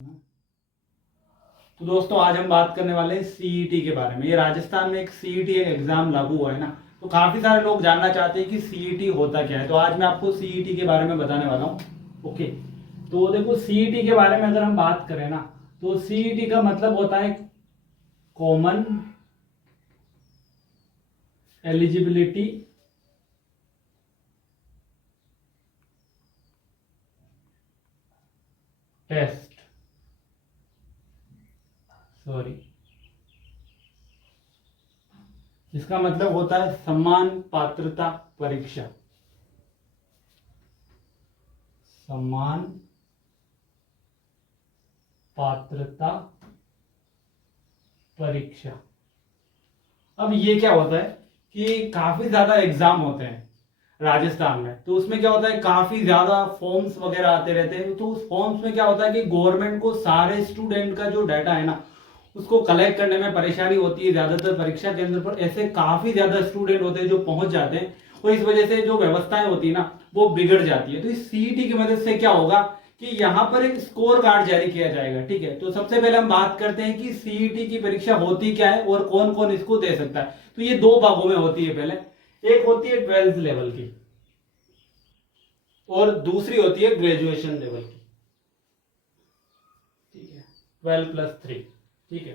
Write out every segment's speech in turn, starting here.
तो दोस्तों आज हम बात करने वाले हैं सीईटी के बारे में। ये राजस्थान में एक सीईटी एग्जाम लागू हुआ है ना, तो काफी सारे लोग जानना चाहते हैं कि सीईटी होता क्या है। तो आज मैं आपको सीईटी के बारे में बताने वाला हूँ। ओके, तो देखो सीईटी के बारे में अगर हम बात करें ना, तो सीईटी का मतलब होता है कॉमन एलिजिबिलिटी टेस्ट, सॉरी, इसका मतलब होता है समान पात्रता परीक्षा। समान पात्रता परीक्षा। अब ये क्या होता है कि काफी ज्यादा एग्जाम होते हैं राजस्थान में, तो उसमें क्या होता है काफी ज्यादा फॉर्म्स वगैरह आते रहते हैं। तो उस फॉर्म्स में क्या होता है कि गवर्नमेंट को सारे स्टूडेंट का जो डाटा है ना, उसको कलेक्ट करने में परेशानी होती है। ज्यादातर परीक्षा केंद्र पर ऐसे काफी ज्यादा स्टूडेंट होते हैं जो पहुंच जाते हैं, और इस वजह से जो व्यवस्थाएं होती है ना वो बिगड़ जाती है। तो इस सीईटी की मदद से क्या होगा कि यहाँ पर एक स्कोर कार्ड जारी किया जाएगा। ठीक है, तो सबसे पहले हम बात करते हैं कि सीईटी की परीक्षा होती क्या है और कौन कौन इसको दे सकता है। तो ये दो भागों में होती है। पहले एक होती है 12th लेवल की और दूसरी होती है ग्रेजुएशन लेवल की। ठीक है, 12+3। ठीक है,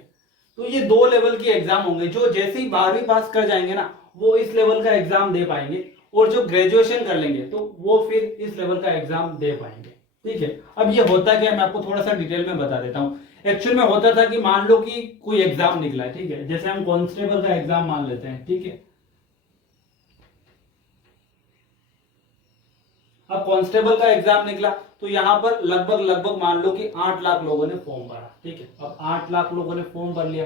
तो ये दो लेवल की एग्जाम होंगे। जो जैसे ही 12वीं पास कर जाएंगे ना वो इस लेवल का एग्जाम दे पाएंगे, और जो ग्रेजुएशन कर लेंगे तो वो फिर इस लेवल का एग्जाम दे पाएंगे। ठीक है, अब ये होता क्या है मैं आपको थोड़ा सा डिटेल में बता देता हूँ। एक्चुअल में होता था कि मान लो कि कोई एग्जाम निकला है, ठीक है, जैसे हम कांस्टेबल का एग्जाम मान लेते हैं। ठीक है, अब कांस्टेबल का एग्जाम निकला तो यहां पर लगभग लगभग मान लो कि 8 लाख लोगों ने फॉर्म भरा। ठीक है, अब 8 लाख लोगों ने फॉर्म भर लिया,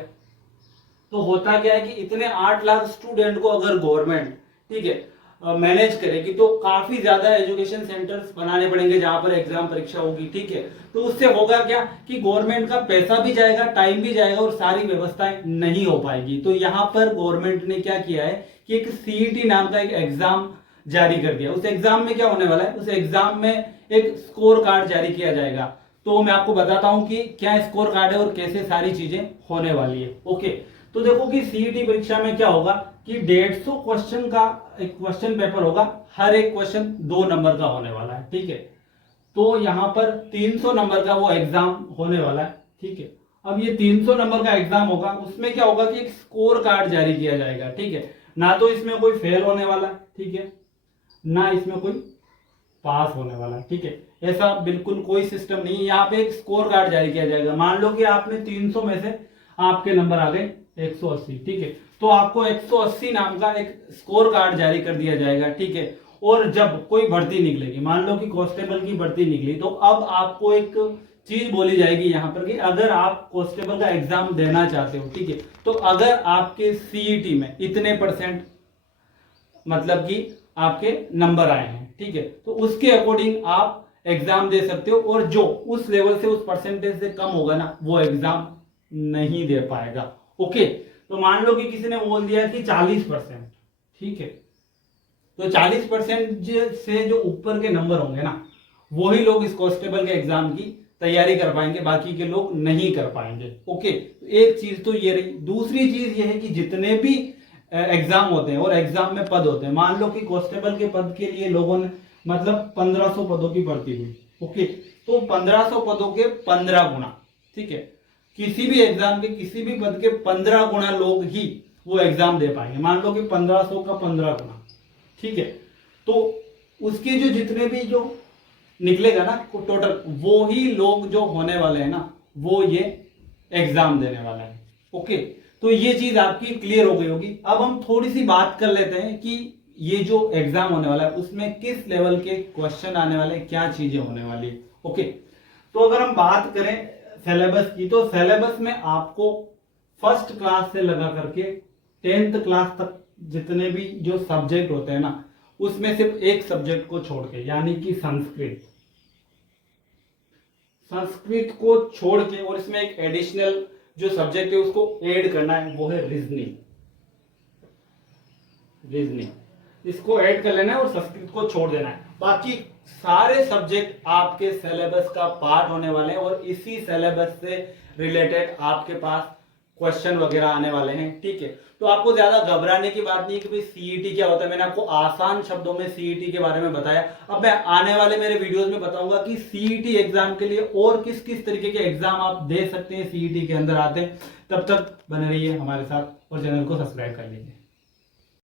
तो होता क्या है कि इतने 8 लाख स्टूडेंट को अगर गवर्नमेंट, ठीक है, मैनेज करेगी तो काफी ज्यादा एजुकेशन सेंटर्स बनाने पड़ेंगे जहां पर एग्जाम परीक्षा होगी। ठीक है, तो उससे होगा क्या कि गवर्नमेंट का पैसा भी जाएगा, टाइम भी जाएगा, और सारी व्यवस्थाएं नहीं हो पाएगी। तो यहां पर गवर्नमेंट ने क्या किया है कि एक सीईटी नाम का एक एग्जाम जारी कर दिया। उस एग्जाम में क्या होने वाला है, उस एग्जाम में एक स्कोर कार्ड जारी किया जाएगा। तो मैं आपको बताता हूं कि क्या स्कोर कार्ड है और कैसे सारी चीजें होने वाली है। ओके, तो देखो कि सीईटी परीक्षा में क्या होगा कि 150 क्वेश्चन का एक क्वेश्चन पेपर होगा। हर एक क्वेश्चन 2 नंबर का होने वाला है। ठीक है, तो यहां पर 300 नंबर का वो एग्जाम होने वाला है। ठीक है, अब ये 300 नंबर का एग्जाम होगा, उसमें क्या होगा कि एक स्कोर कार्ड जारी किया जाएगा। ठीक है, ना तो इसमें कोई फेल होने वाला है, ठीक है, ना इसमें कोई पास होने वाला है। ठीक है, ऐसा बिल्कुल कोई सिस्टम नहीं है। यहाँ पे एक स्कोर कार्ड जारी किया जाएगा। मान लो कि आपने 300 में से आपके नंबर आ गए 180। ठीक है, तो आपको 180 नाम का एक स्कोर कार्ड जारी कर दिया जाएगा। ठीक है, और जब कोई भर्ती निकलेगी, मान लो कि कांस्टेबल की भर्ती निकली, तो अब आपको एक चीज बोली जाएगी यहाँ पर कि अगर आप कांस्टेबल का एग्जाम देना चाहते हो, ठीक है, तो अगर आपके सीईटी में इतने परसेंट मतलब कि आपके नंबर आए हैं, ठीक है, तो उसके अकॉर्डिंग आप एग्जाम दे सकते हो, और जो उस लेवल से उस परसेंटेज से कम होगा ना वो एग्जाम नहीं दे पाएगा। ओके, तो मान लो कि किसी ने बोल दिया कि 40%। ठीक है, तो 40% से जो ऊपर के नंबर होंगे ना वही लोग इस कांस्टेबल के एग्जाम की तैयारी कर पाएंगे, बाकी के लोग नहीं कर पाएंगे। ओके, एक चीज तो ये रही। दूसरी चीज ये है कि जितने भी एग्जाम होते हैं और एग्जाम में पद होते हैं, मान लो कि कांस्टेबल के पद के लिए लोगों ने मतलब 1500 पदों की भर्ती हुई। ओके, तो 1500 पदों के 15 गुना, ठीक है, किसी भी एग्जाम के किसी भी पद के 15 गुना लोग ही वो एग्जाम दे पाएंगे। मान लो कि 1500 का 15 गुना, ठीक है, तो उसके जो जितने भी जो निकलेगा ना टोटल, वो ही लोग जो होने वाले हैं ना वो ये एग्जाम देने वाले हैं। ओके, तो ये चीज आपकी क्लियर हो गई होगी। अब हम थोड़ी सी बात कर लेते हैं कि ये जो एग्जाम होने वाला है उसमें किस लेवल के क्वेश्चन आने वाले हैं, क्या चीजें होने वाली है। ओके, तो अगर हम बात करें सिलेबस की, तो सिलेबस में आपको फर्स्ट क्लास से लगा करके 10th क्लास तक जितने भी जो सब्जेक्ट होते हैं ना, उसमें सिर्फ एक सब्जेक्ट को छोड़ के, यानी कि संस्कृत, संस्कृत को छोड़ के, और इसमें एक एडिशनल जो सब्जेक्ट है उसको ऐड करना है, वो है रीजनिंग। रीजनिंग इसको ऐड कर लेना है और संस्कृत को छोड़ देना है। बाकी सारे सब्जेक्ट आपके सिलेबस का पार्ट होने वाले हैं और इसी सिलेबस से रिलेटेड आपके पास क्वेश्चन वगैरह आने वाले हैं। ठीक है, तो आपको ज्यादा घबराने की बात नहीं है कि भाई सीईटी क्या होता है। मैंने आपको आसान शब्दों में सीईटी के बारे में बताया। अब मैं आने वाले मेरे वीडियोस में बताऊंगा कि सीईटी एग्जाम के लिए और किस किस तरीके के एग्जाम आप दे सकते हैं सीईटी के अंदर आते हैं। तब तक बने रहिए हमारे साथ और चैनल को सब्सक्राइब कर लीजिए।